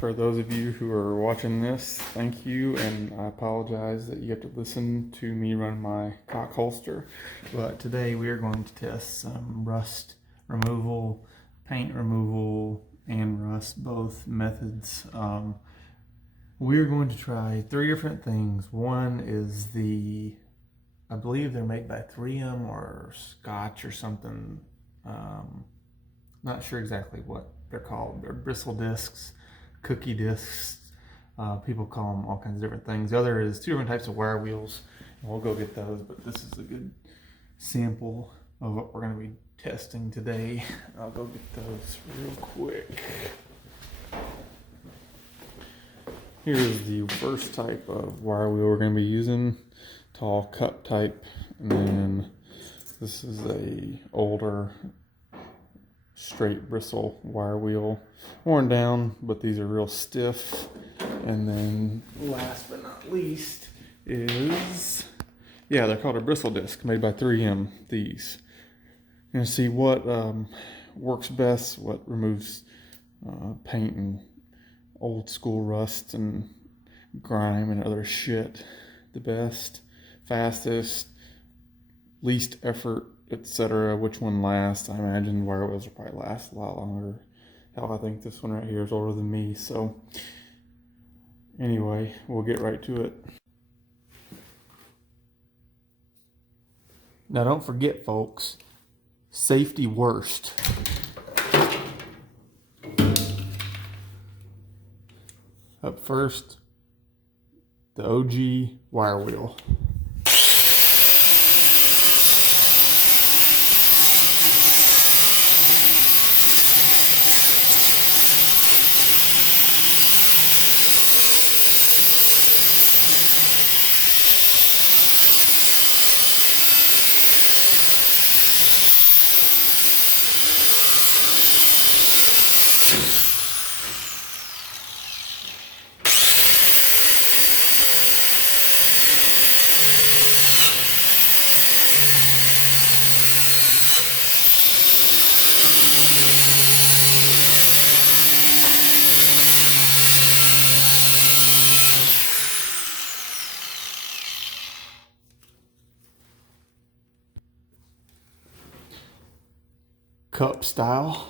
for those of you who are watching this, thank you, and I apologize that you have to listen to me run my cock holster. But today we are going to test some rust removal, paint removal, and rust, both methods. We're going to try 3 different things. One is I believe they're made by 3M or Scotch or something. Not sure exactly what they're called. They're bristle discs, cookie discs. People call them all kinds of different things. The other is 2 different types of wire wheels. And we'll go get those, but this is a good sample of what we're going to be testing today. I'll go get those real quick. Here's the first type of wire wheel we're going to be using. Tall cup type. And then this is a older straight bristle wire wheel, worn down, but these are real stiff. And then last but not least is, they're called a bristle disc, made by 3M. These, you're gonna see what works best, what removes paint and old school rust and grime and other shit the best, fastest, least effort, etc. Which one lasts? I imagine wire wheels will probably last a lot longer. Hell, I think this one right here is older than me. So anyway, we'll get right to it. Now don't forget, folks, safety worst. Up first, the OG wire wheel. Cup style.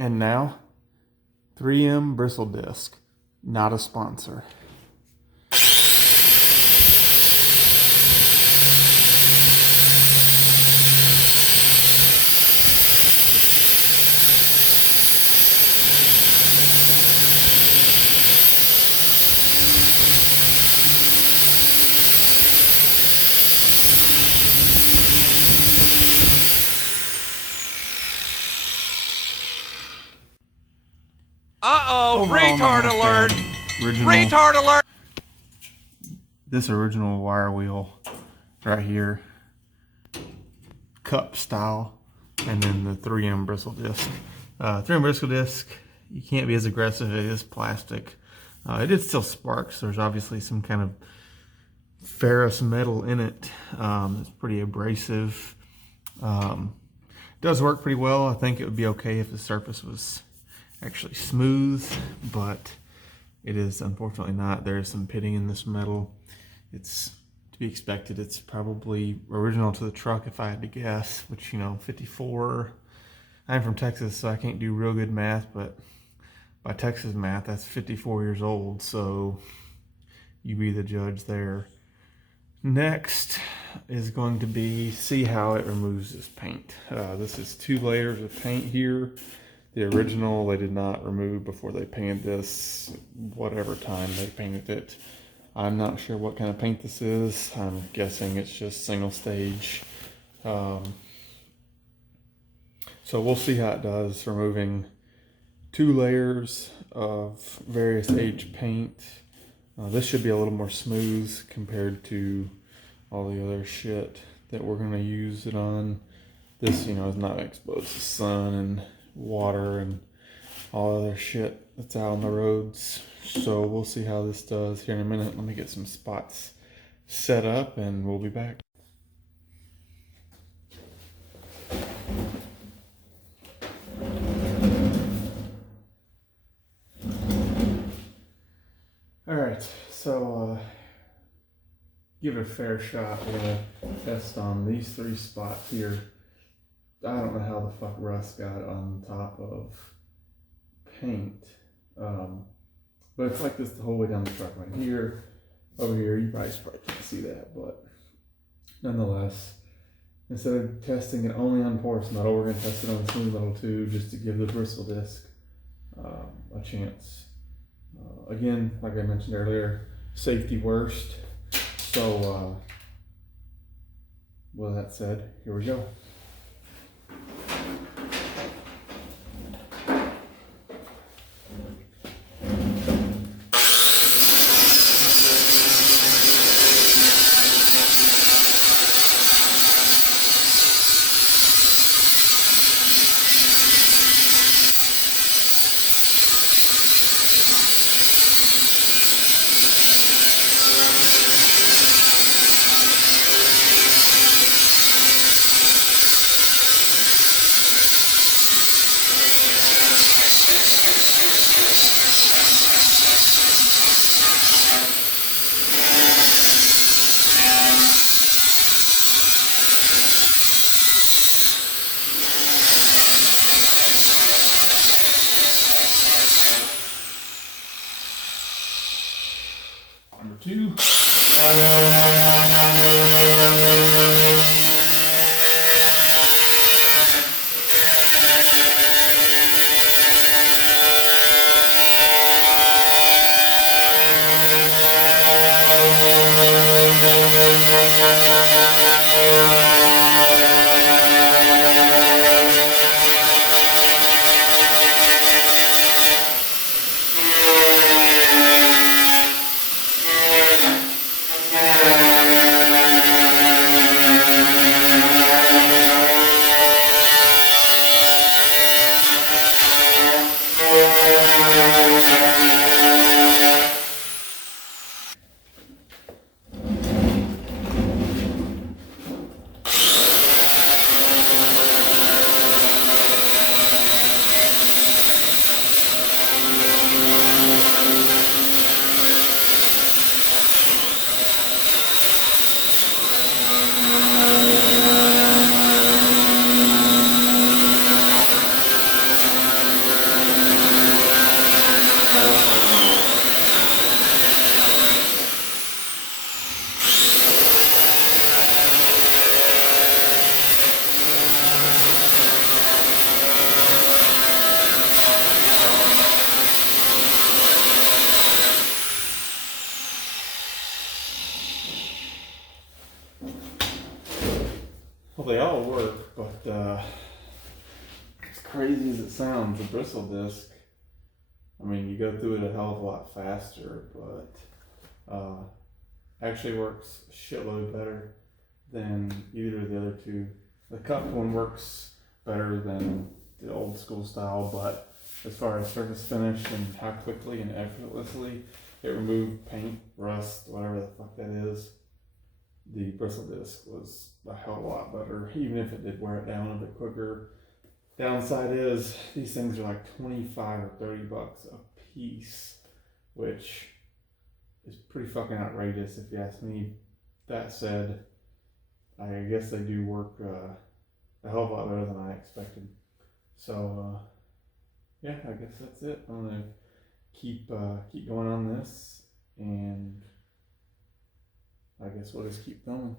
And now, 3M bristle disc, not a sponsor. Uh-oh, retard alert! Retard alert! This original wire wheel right here, cup style, and then the 3M bristle disc. 3M bristle disc, you can't be as aggressive. It is plastic. It did still sparks. There's obviously some kind of ferrous metal in it. It's pretty abrasive. Does work pretty well. I think it would be okay if the surface was actually smooth, but it is unfortunately not. There is some pitting in this metal. It's to be expected. It's probably original to the truck if I had to guess, which, 54. I'm from Texas, so I can't do real good math, but by Texas math, that's 54 years old, so you be the judge there. Next, is going to be see how it removes this paint. This is 2 layers of paint here. The original they did not remove before they painted this, whatever time they painted it. I'm not sure what kind of paint this is. I'm guessing it's just single stage. So we'll see how it does removing 2 layers of various age paint. This should be a little more smooth compared to all the other shit that we're going to use it on. This, is not exposed to sun and water and all other shit that's out on the roads. So we'll see how this does here in a minute. Let me get some spots set up and we'll be back. Alright, so give it a fair shot. We're gonna test on these 3 spots here. I don't know how the fuck rust got on top of paint. But it's like this the whole way down the truck right here. Over here, you guys probably can't see that, but nonetheless, instead of testing it only on porous metal, we're gonna test it on smooth metal too, just to give the bristle disc a chance. Again, like I mentioned earlier, safety worst. So, with that said, here we go. Number 2. Well, they all work, but as crazy as it sounds, the bristle disc, I mean, you go through it a hell of a lot faster, but actually works a shitload better than either of the other 2. The cup one works better than the old school style, but as far as surface finish and how quickly and effortlessly it removed paint, rust, whatever the fuck that is, the bristle disc was a hell of a lot better, even if it did wear it down a bit quicker. Downside is these things are like 25 or 30 bucks a piece, which is pretty fucking outrageous if you ask me. That said, I guess they do work a hell of a lot better than I expected. So yeah, I guess that's it. I'm gonna keep going on this, and I guess we'll just keep going.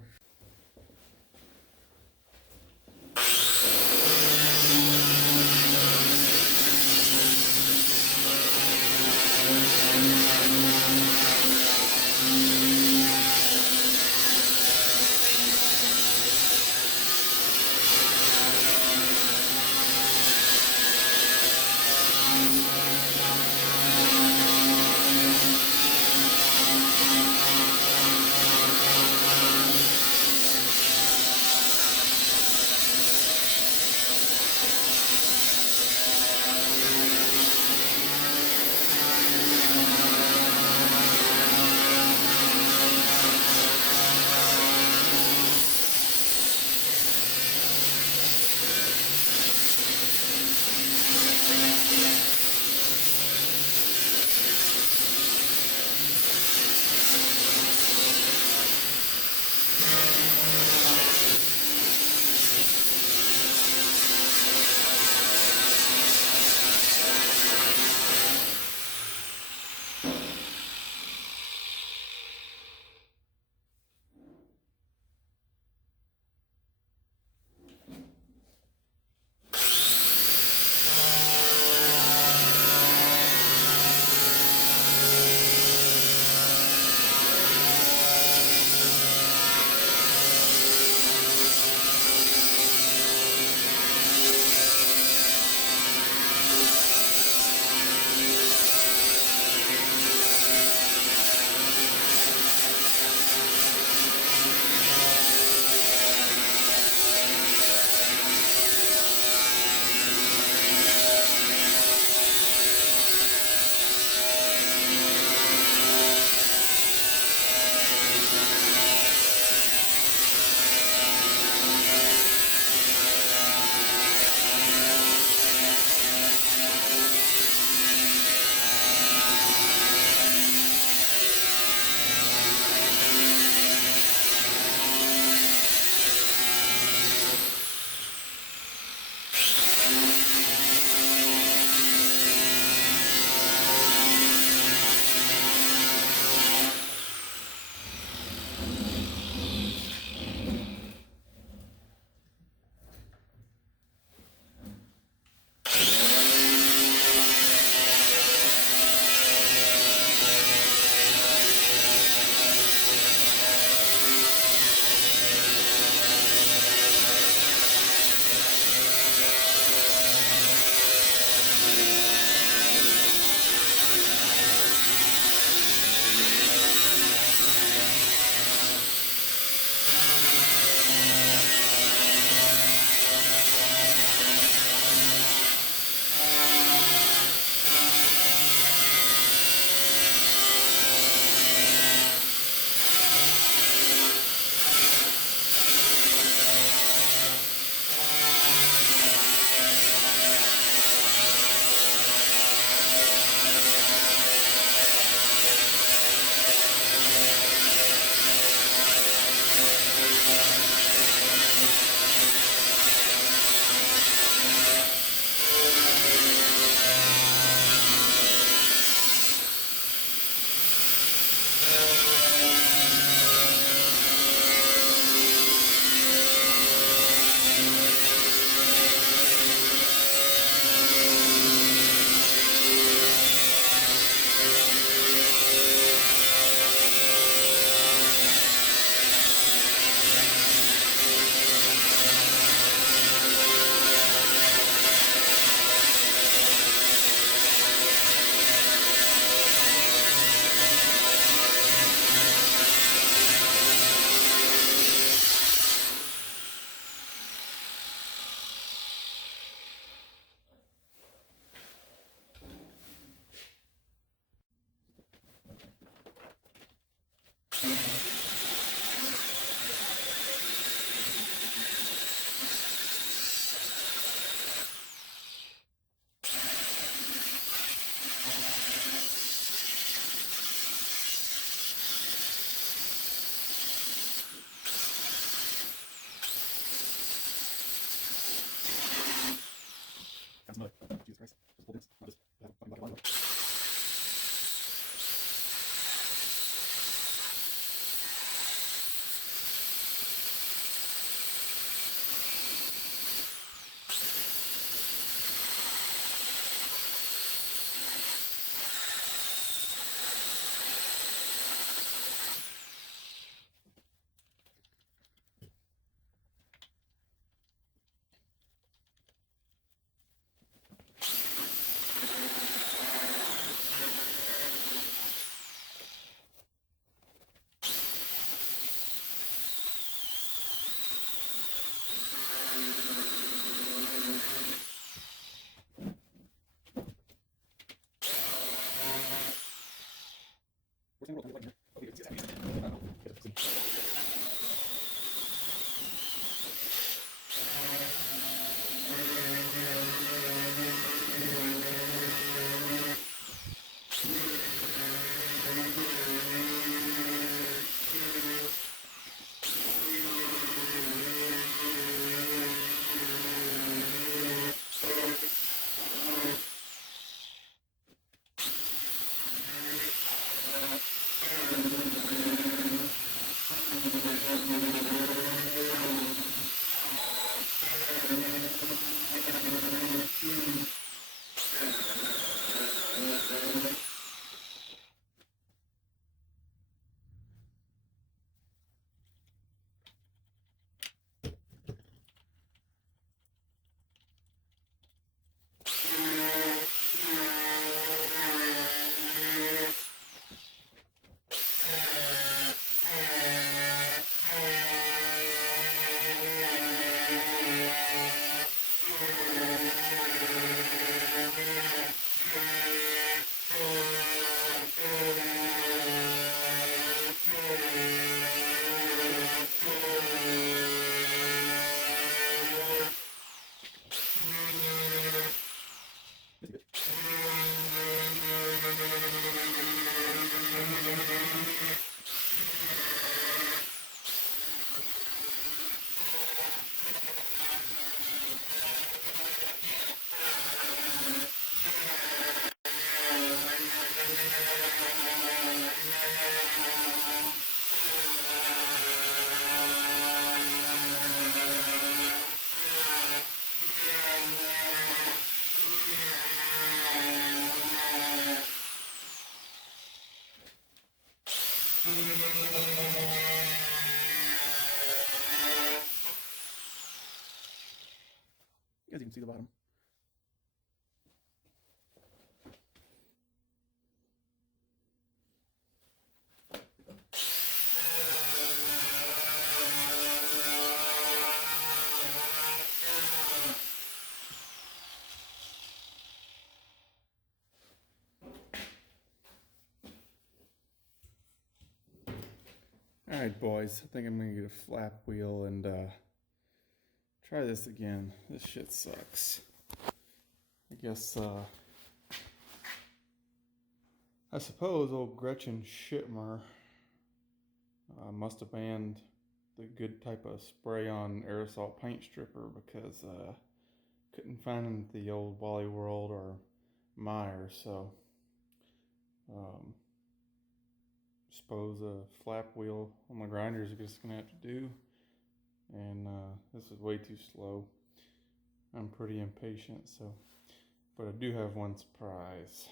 As you can see the bottom. Alright boys, I think I'm gonna get a flap wheel and try this again. This shit sucks. I guess I suppose old Gretchen Schitmer must have banned the good type of spray-on aerosol paint stripper because couldn't find them at the old Wally World or Meyer, so suppose a flap wheel on my grinder is just gonna have to do. And this is way too slow. I'm pretty impatient, so but I do have one surprise.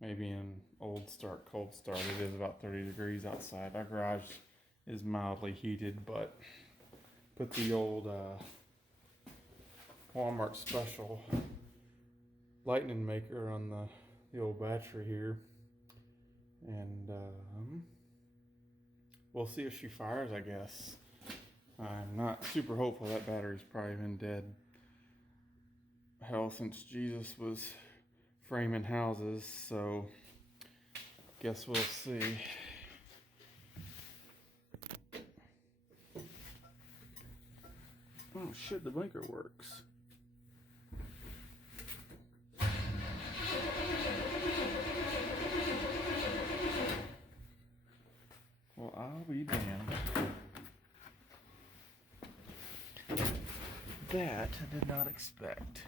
Maybe an old start, cold start. It is about 30 degrees outside. Our garage is mildly heated, but put the old Walmart special lightning maker on the old battery here. And we'll see if she fires, I guess. I'm not super hopeful. That battery's probably been dead hell since Jesus was framing houses, so guess we'll see. Oh shit, the blinker works. Well, I'll be damned. That I did not expect.